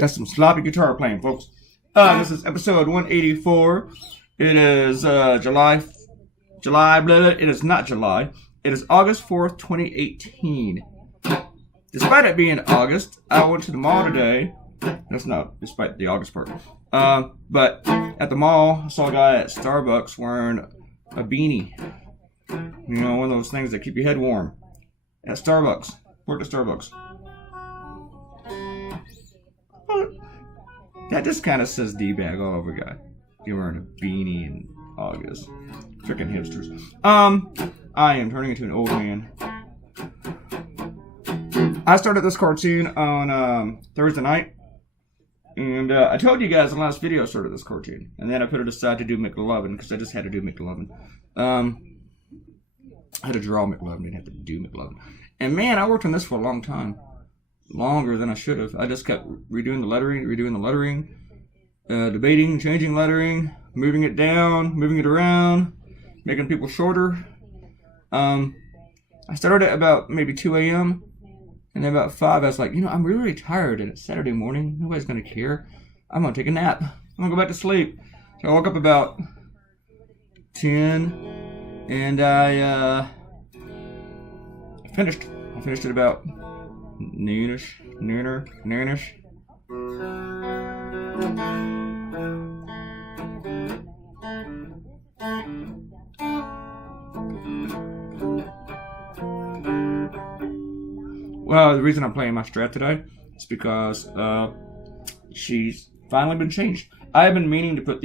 That's some sloppy guitar playing, folks. This is episode 184. It is July. It is not July. It is August 4th, 2018. Despite it being August, I went to the mall today. That's not despite the August part. But at the mall, I saw a guy at Starbucks wearing a beanie. You know, one of those things that keep your head warm. At Starbucks. Worked at Starbucks. That just kind of says D-bag all over, guy. You're wearing a beanie in August. Freaking hipsters. I am turning into an old man. I started this cartoon on Thursday night. And I told you guys in the last video I started this cartoon. And then I put it aside to do McLovin, because I just had to do McLovin. I had to draw McLovin, didn't have to do McLovin. And man, I worked on this for a long time. Longer than I should have. I just kept redoing the lettering, debating, changing lettering, moving it down, moving it around, making people shorter. I started at about maybe 2 a.m. And then about 5, I was like, I'm really tired and it's Saturday morning. Nobody's going to care. I'm going to take a nap. I'm going to go back to sleep. So I woke up about 10 and I finished. I finished at about noonish. Well, the reason I'm playing my strat today is because she's finally been changed. I've been meaning to put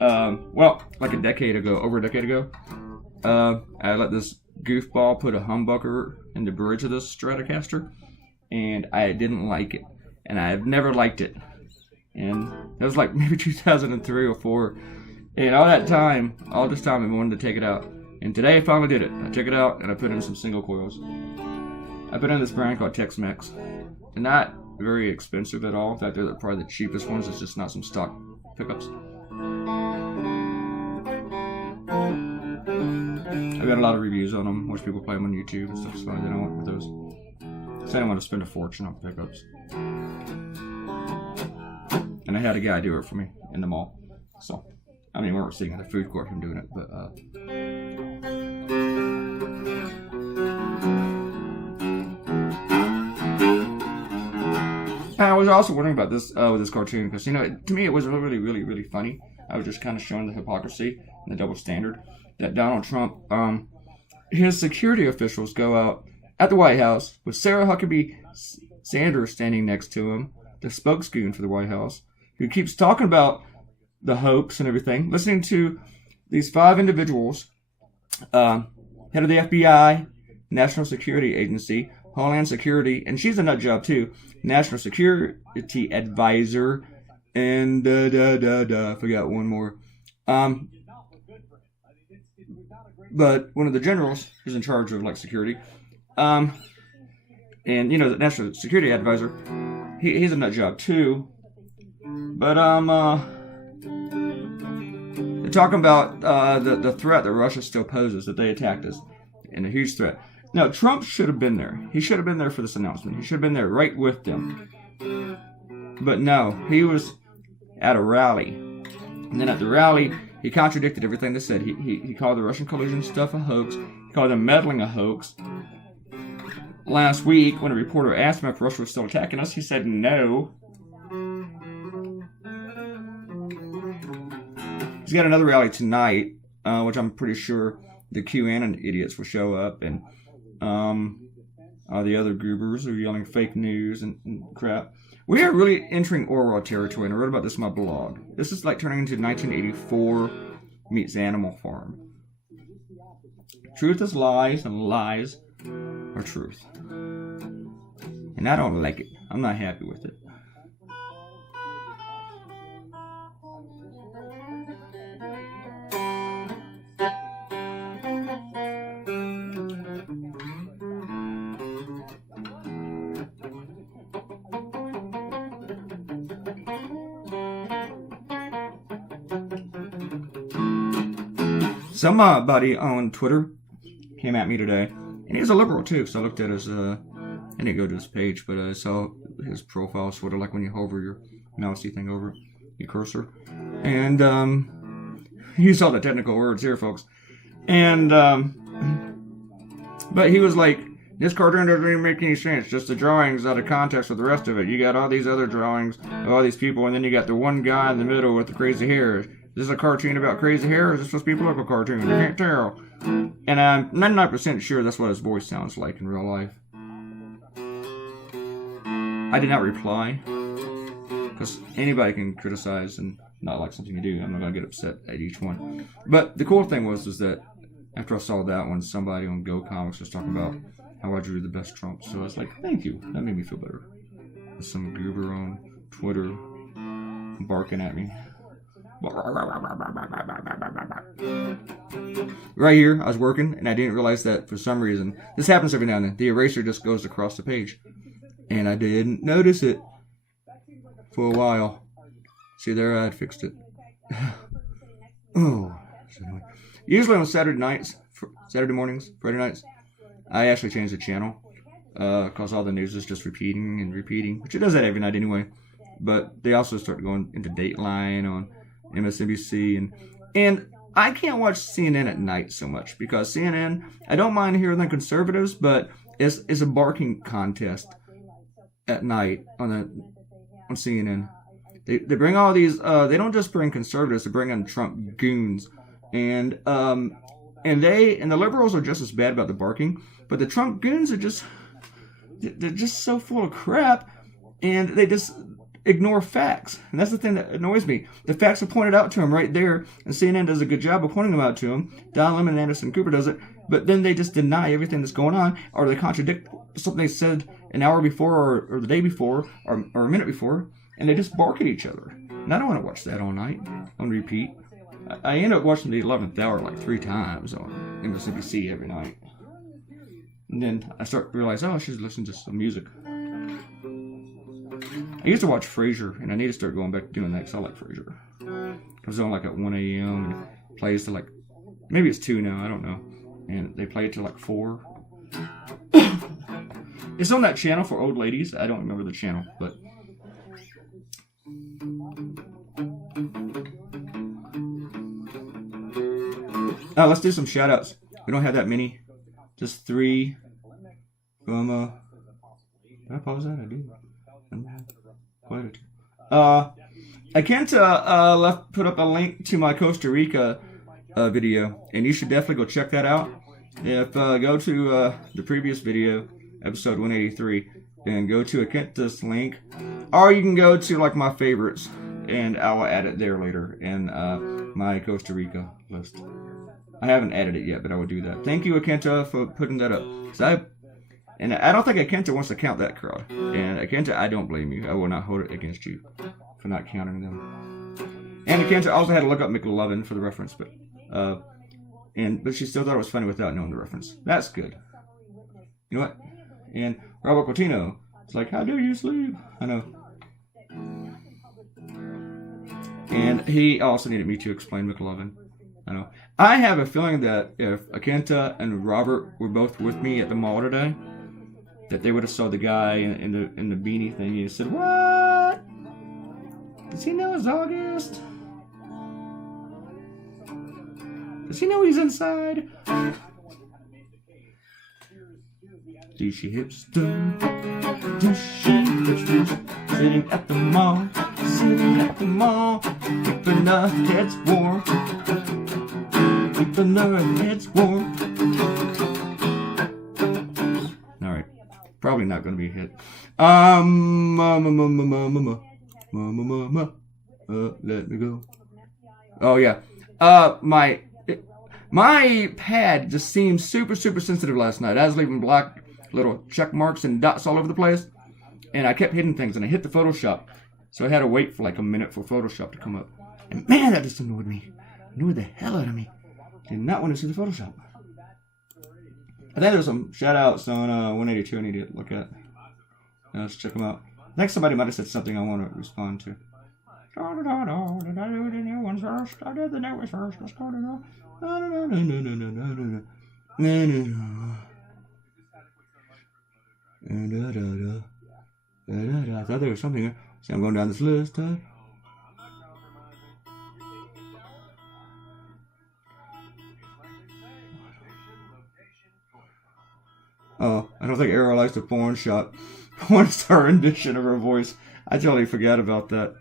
like over a decade ago, I let this goofball put a humbucker in the bridge of this Stratocaster, and I didn't like it, and I've never liked it. And that was like maybe 2003 or 4, and all this time I wanted to take it out. And today I finally did it. I took it out and I put in some single coils. I put in this brand called Tex-Mex. They're not very expensive at all. In fact, they're probably the cheapest ones. It's just not some stock pickups. I've got a lot of reviews on them. Most people play them on YouTube and stuff. So I don't want those. So I don't want to spend a fortune on pickups. And I had a guy do it for me in the mall. So, I mean, we weren't sitting in the food court from doing it, but I was also wondering about this with this cartoon because, to me it was really funny. I was just kind of showing the hypocrisy and the double standard that Donald Trump, his security officials go out at the White House with Sarah Huckabee Sanders standing next to him, the spokesgoon for the White House, who keeps talking about the hoax and everything, listening to these 5 individuals, head of the FBI, National Security Agency, Homeland Security, and she's a nut job too, National Security Advisor, and I forgot one more. But one of the generals is in charge of security. And the National Security Advisor, he's a nut job too. But they're talking about the threat that Russia still poses, that they attacked us, and a huge threat. Now, Trump should have been there. He should have been there for this announcement. He should have been there right with them. But no, he was at a rally. And then at the rally, he contradicted everything they said. He called the Russian collusion stuff a hoax. He called them meddling a hoax. Last week, when a reporter asked him if Russia was still attacking us, he said no. He's got another rally tonight, which I'm pretty sure the QAnon idiots will show up, and the other goobers are yelling fake news and crap. We are really entering Orwell territory, and I wrote about this in my blog. This is like turning into 1984 meets Animal Farm. Truth is lies, and lies are truth. And I don't like it. I'm not happy with it. Somebody on Twitter came at me today, and he's a liberal too, so I looked at his, I didn't go to his page, but I saw his profile, sort of like when you hover your mousey thing over your cursor. And use all the technical words here, folks. And but he was like, this cartoon doesn't even make any sense. Just the drawings out of context with the rest of it. You got all these other drawings of all these people, and then you got the one guy in the middle with the crazy hair. Is this a cartoon about crazy hair, or is this supposed to be a political cartoon? I can't tell. And I'm 99% sure that's what his voice sounds like in real life. I did not reply, because anybody can criticize and not like something you do. I'm not going to get upset at each one. But the cool thing was that after I saw that one, somebody on Go Comics was talking about how I drew the best Trump. So I was like, thank you. That made me feel better. There's some goober on Twitter barking at me. Right here, I was working, and I didn't realize that for some reason, this happens every now and then, the eraser just goes across the page. And I didn't notice it for a while. See there, I had fixed it. Oh. Usually on Saturday mornings, Friday nights, I actually change the channel. Because all the news is just repeating and repeating. Which it does that every night anyway. But they also start going into Dateline on MSNBC. And I can't watch CNN at night so much. Because CNN, I don't mind hearing the conservatives, but it's a barking contest at night on CNN. They bring all these, they don't just bring conservatives, they bring in Trump goons. And the liberals are just as bad about the barking, but the Trump goons are they're just so full of crap, and they just ignore facts. And that's the thing that annoys me. The facts are pointed out to them right there, and CNN does a good job of pointing them out to them. Don Lemon and Anderson Cooper does it, but then they just deny everything that's going on, or they contradict something they said an hour before, or the day before, or a minute before, and they just bark at each other. And I don't want to watch that all night on repeat. I end up watching the 11th hour like 3 times on MSNBC every night. And then I start to realize, oh, I should listen to some music. I used to watch Frasier, and I need to start going back to doing that because I like Frasier. It was on like at 1 a.m. and it plays to like, maybe it's 2 now, I don't know. And they play it to like 4. It's on that channel for old ladies. I don't remember the channel, but... let's do some shout-outs. We don't have that many. Just 3 from, did I pause that? I did. Quite I can't put up a link to my Costa Rica video, and you should definitely go check that out. If go to the previous video, episode 183, and go to Akenta's link, or you can go to like my favorites, and I'll add it there later in my Costa Rica list. I haven't added it yet, but I will do that. Thank you, Akenta, for putting that up. And I don't think Akenta wants to count that crowd. And Akenta, I don't blame you. I will not hold it against you for not counting them. And Akenta also had to look up McLovin for the reference, but she still thought it was funny without knowing the reference. That's good. You know what? And Robert Coutinho, it's like, how do you sleep? I know. And he also needed me to explain McLovin. I know. I have a feeling that if Akenta and Robert were both with me at the mall today, that they would have saw the guy in the beanie thing. He said, "What? Does he know it's August? Does he know he's inside?" Douchey hipster, sitting at the mall, keeping the heads warm. Keeping their heads warm. Alright. Probably not going to be a hit. Let me go. Oh, yeah. My pad just seemed super sensitive last night. I was leaving black little check marks and dots all over the place. And I kept hitting things, and I hit the Photoshop. So I had to wait for like a minute for Photoshop to come up. And man, that just annoyed me. Annoyed the hell out of me. Did not want to see the Photoshop. I think there's some shout-outs on 182 I need to look at. Let's check them out. I think somebody might have said something I want to respond to. Did I do the new ones first? I did the new ones first. Let's go to the... I thought there was something here. See, I'm going down this list. Oh, I don't think Arrow likes the porn shot. Porn star rendition of her voice. I totally forgot about that.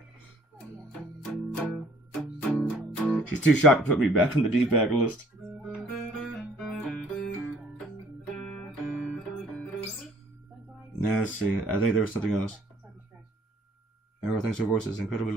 She's too shocked to put me back on the D-bag list. Now, let's see. I think there was something else. Arrow thinks her voice is incredibly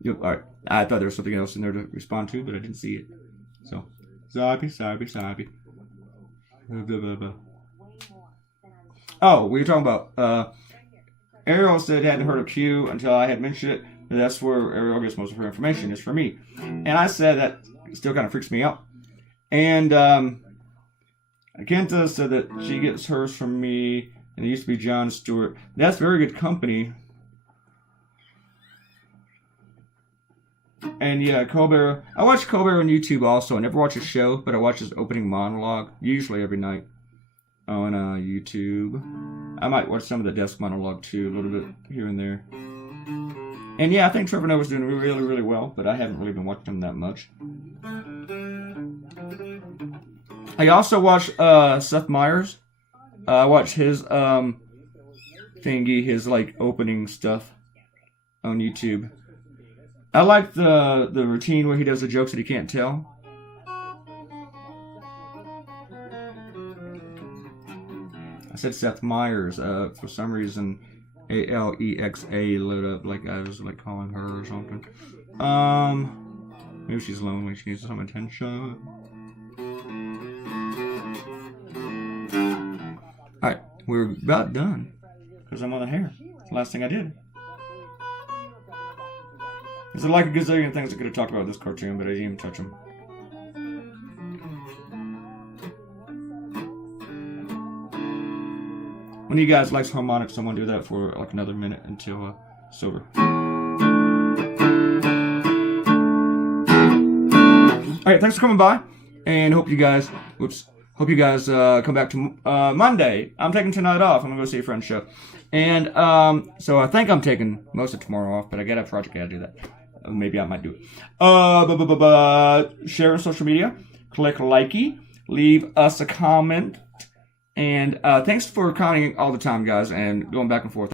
Yep, alright. I thought there was something else in there to respond to, but I didn't see it. So, sorry. Oh, we were talking about, Ariel said hadn't heard of Q until I had mentioned it. But that's where Ariel gets most of her information, is from me. And I said that still kind of freaks me out. And, Kenta said that she gets hers from me, and it used to be Jon Stewart. That's very good company. And yeah, Colbert. I watch Colbert on YouTube also. I never watch his show, but I watch his opening monologue, usually every night on YouTube. I might watch some of the desk monologue too, a little bit here and there. And yeah, I think Trevor Noah's doing really, really well, but I haven't really been watching him that much. I also watch Seth Meyers. I watch his thingy, his like opening stuff on YouTube. I like the routine where he does the jokes that he can't tell. I said Seth Meyers. For some reason, Alexa lit up like I was like calling her or something. Maybe she's lonely. She needs some attention. Alright, we're about done. Because I'm on the hair. It's the last thing I did. There's like a gazillion things I could have talked about with this cartoon, but I didn't even touch them. One of you guys likes harmonics, someone do that for like another minute until it's over. Alright, thanks for coming by. And hope you guys come back to Monday. I'm taking tonight off. I'm gonna go see a friend's show. And so I think I'm taking most of tomorrow off, but I got a project I gotta do that. Maybe I might do it. Share on social media. Click likey. Leave us a comment. And thanks for commenting all the time, guys, and going back and forth.